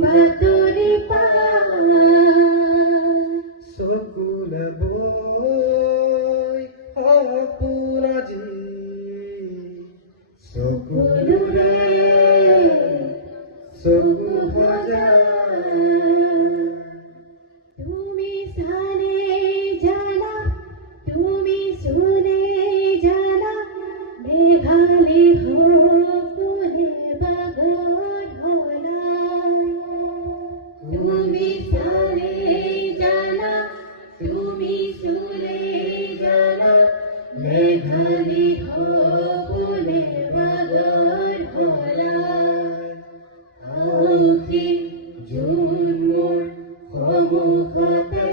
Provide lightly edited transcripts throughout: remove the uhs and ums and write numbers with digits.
বাতৰি চকুলে বৈ সপোন আজি চকুলোৰে চকু সজা তুমি জানে জানা তুমি শুনে জানা মেঘালি হলে বাগর হলাই তুমি জানে জানা তুমি শুনে জানা মেঘালি হলে বাগর হলাই আউকি জোন মোৰ সন্মুখতে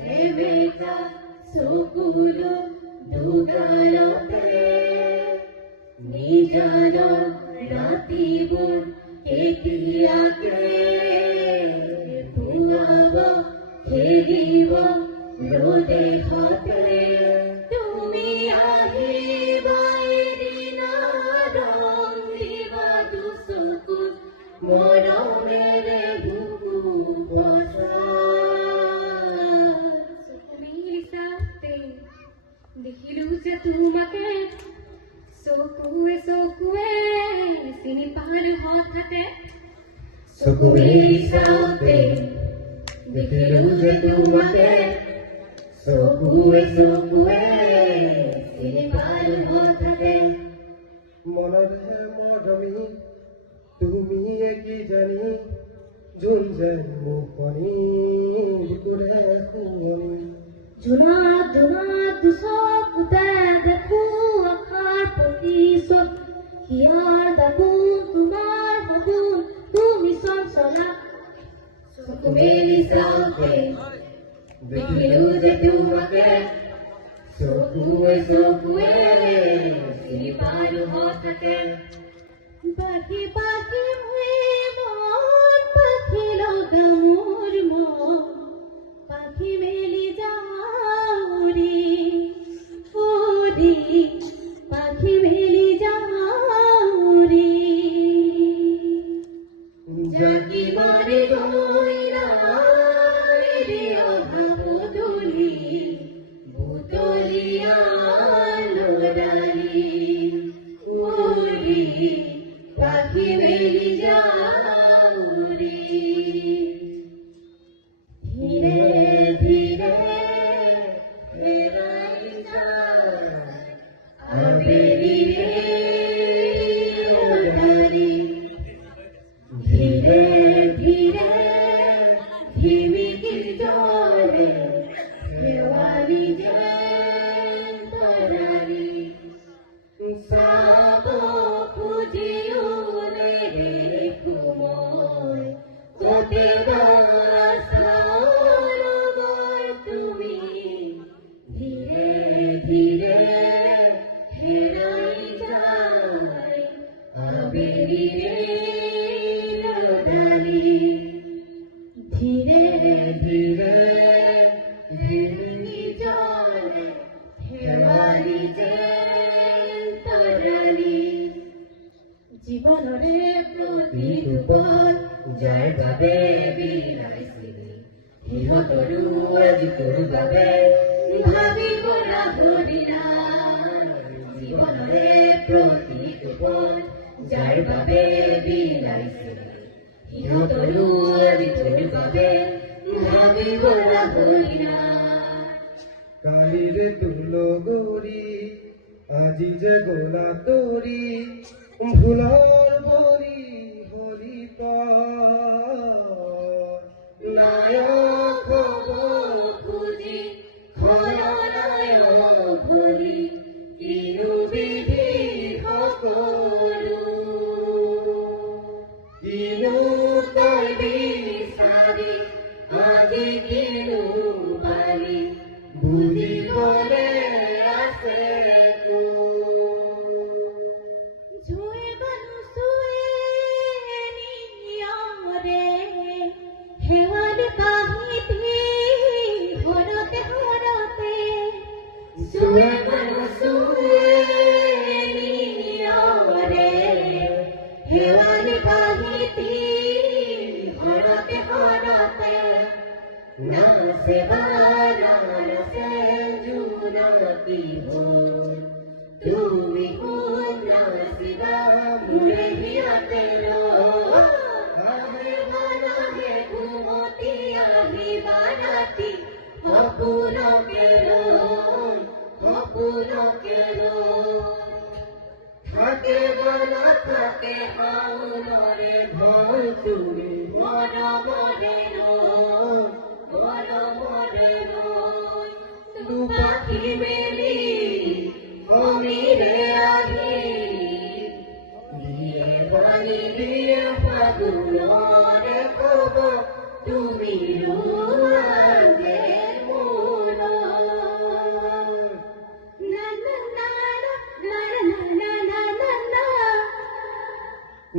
হেবেটা চকুলো দুগালতে নিজানৰ ৰাতিবোৰ কেতিয়াকে পুৱাব খেলিব ৰ'দে হাতে তুমি আহিবা এদিনা ৰং দিবা দুচকুত মৰমেৰে বুকু দেখিলো যে তোমাকে চকুৱে চকুৱে চিনি পালো হঠাতে চকুৱে চাওঁতে দেখিলো যে তোমাকে চকুৱে চকুৱে চিনি পালো হঠাতে মনতহে মৰমি তুমিয়ে কি জানি যোন যে মুখনি বুকুৰে শুৱনি জোনাক দুচকুতে দেখো আশাৰ প্ৰতিশোধ হিয়াৰ দাপোন তোমাৰ সপোন তুমি চঞ্চলা চকু মেলি চাওঁতে দেখিলো যে তোমাকে চকুৱে চকুৱে চিনি পালো হঠাতে পাখি পাখি মন পাখি লগা মোৰ মন পাখি মেলি যাওৰি উৰি পাখি মেলি যাওৰি জাকি মাৰি গইলা এৰি অহা বদলি বুটলিয়া লৰালি উৰি পাখি মেলি যাওৰি ধীৰে ধীৰে হেৰাই যায় আবেলিৰে ওলালি ধীৰে ধীৰে ঝিমিকিৰ জলে শেৱালি যেন তৰালি চাব খুজিও নেদেখো মই কেতিয়াবা তুমি ধীৰে ধীৰে হেৰাই যায় আবেলিৰে ৰ'দালি ধীৰে ধীৰে ঝিমিকি জলে শেৱালি যেন তৰালি জীৱনৰে প্ৰতিটো পল যাৰ বাবে বিলাইছিলি সিহঁতৰো আজি তোৰ বাবে ভাবিব ৰাধৰি নাই জীৱনৰে প্ৰতিটো পল যাৰ বাবে বিলাইছিলি সিহঁতৰো আজি তোৰ বাবে ভাবিব ৰাধৰি নাই কালিৰে তুলগৰি আজি যে গলা তৰি ফুলৰ বৰি হৰি নায়ক খুজি খলনায় ভৰি কিনো বিধি সকলো কিনো তই বিচাৰি আজি কিনো পালি বুজিবলে আছে জয় বানুচ মুড়ে হিয়াতে লো আহে বানাহে ঘুমতি আহি বারাতি অপুরো কেলো থাকে বলা থাকে হাওলরে ভয় তুমি মরমরে তু পাখি মেলি অমিরে আহি দিয়ে বাণী দিয়ে ফাগুনরে কব তুমি রুয়ালে মন না না না না না না না না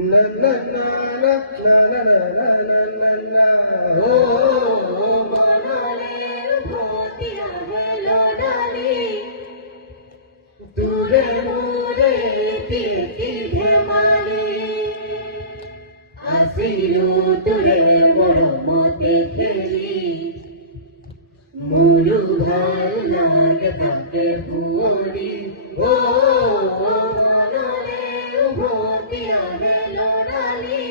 na na na na na na na na na ho মনরে ভোতিয়া হেলো ডালি দূরে দূরে তিতি ধেমালি আসিলু দূরে মরমতে খেলি মুরু ভাল লাগে থাকে পুরি ও মনরে ভোতিয়া হেলো ডালি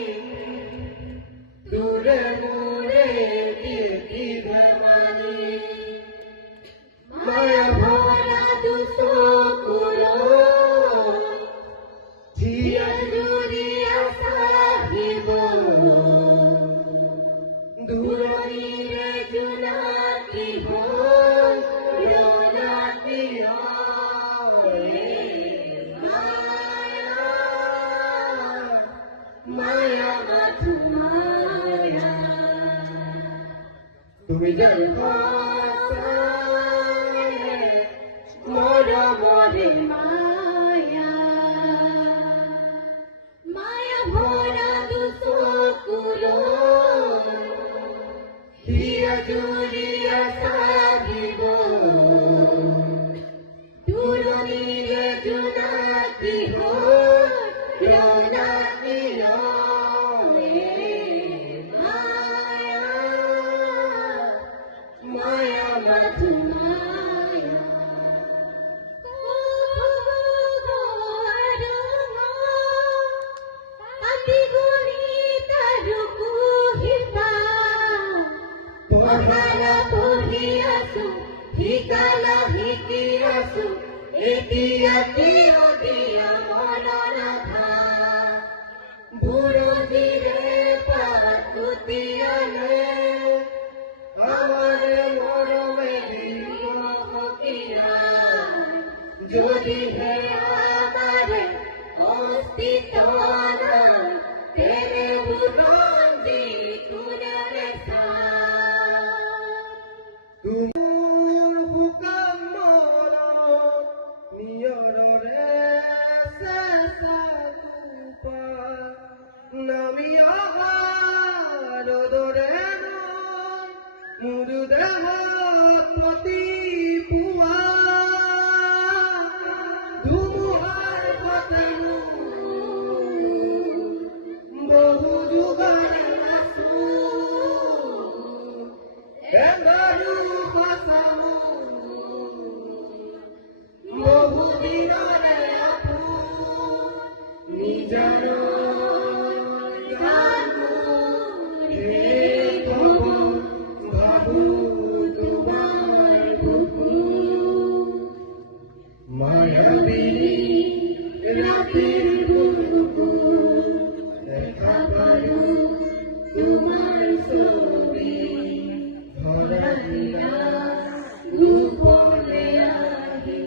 দূরে দূরে তিতি ধেমালি মায়া ভরা দুসো কুলো জিয়া জুরিয়া সাহিব দূরইরে জুনাকি হো রোনাকি মায়া মাথু মায়া তুমি জল মরে মায়া মায়া ভরা দুসো কুলো হিয়া জুলিয়া সাহিব দূরনীরে জুনাকি হো রোনাকি মায়া মাথু মায়া মহালা পঢ়িয়াছো শিকালা শিকিয়াছো এতিয়া তিৰদিয়া মনৰধা বুৰদিৰে পাতুতিয়ালে আমাৰে মৰমে দিব সকিয়া যদিহে আমাৰে অস্তিত্ব নাই তেৰে বুৰঞ্জী কোনেৰে শুকান মৰম নিয়ৰৰে চেঁচা নামি অহা ৰ'দৰে মোৰ দেহত প্ৰতি পুৱা ধুমুহাৰ বতাহো বহু যুগৰে আছো এবাৰো সঁচাও বহু দিনৰে আপো নিজৰ ভাবো তোমাৰ বুকু মায়াবী ৰাতিৰ বুকু দেখা পালো তোমাৰ ছবি ভৰা দিয়া ৰূপলে আহি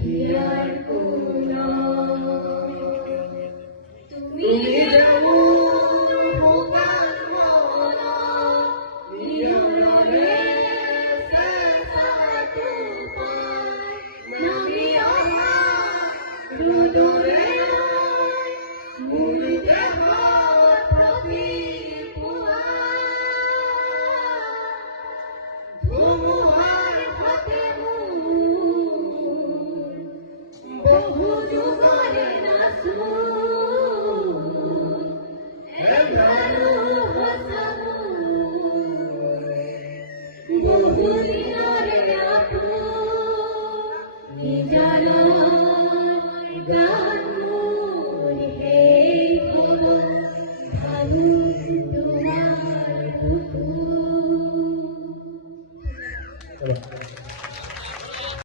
হিয়াৰ কোণত তুমি যাও শুকান মনত নিয়ৰৰে চেঁচাটো পাই নামি অহা ৰ'দৰে মোৰ দেহত প্ৰতি পুৱা ধুমুহাৰ সতে বহু যুগৰে নাচো এবাৰো সঁচাও বহু দিনৰে আপো নিজৰ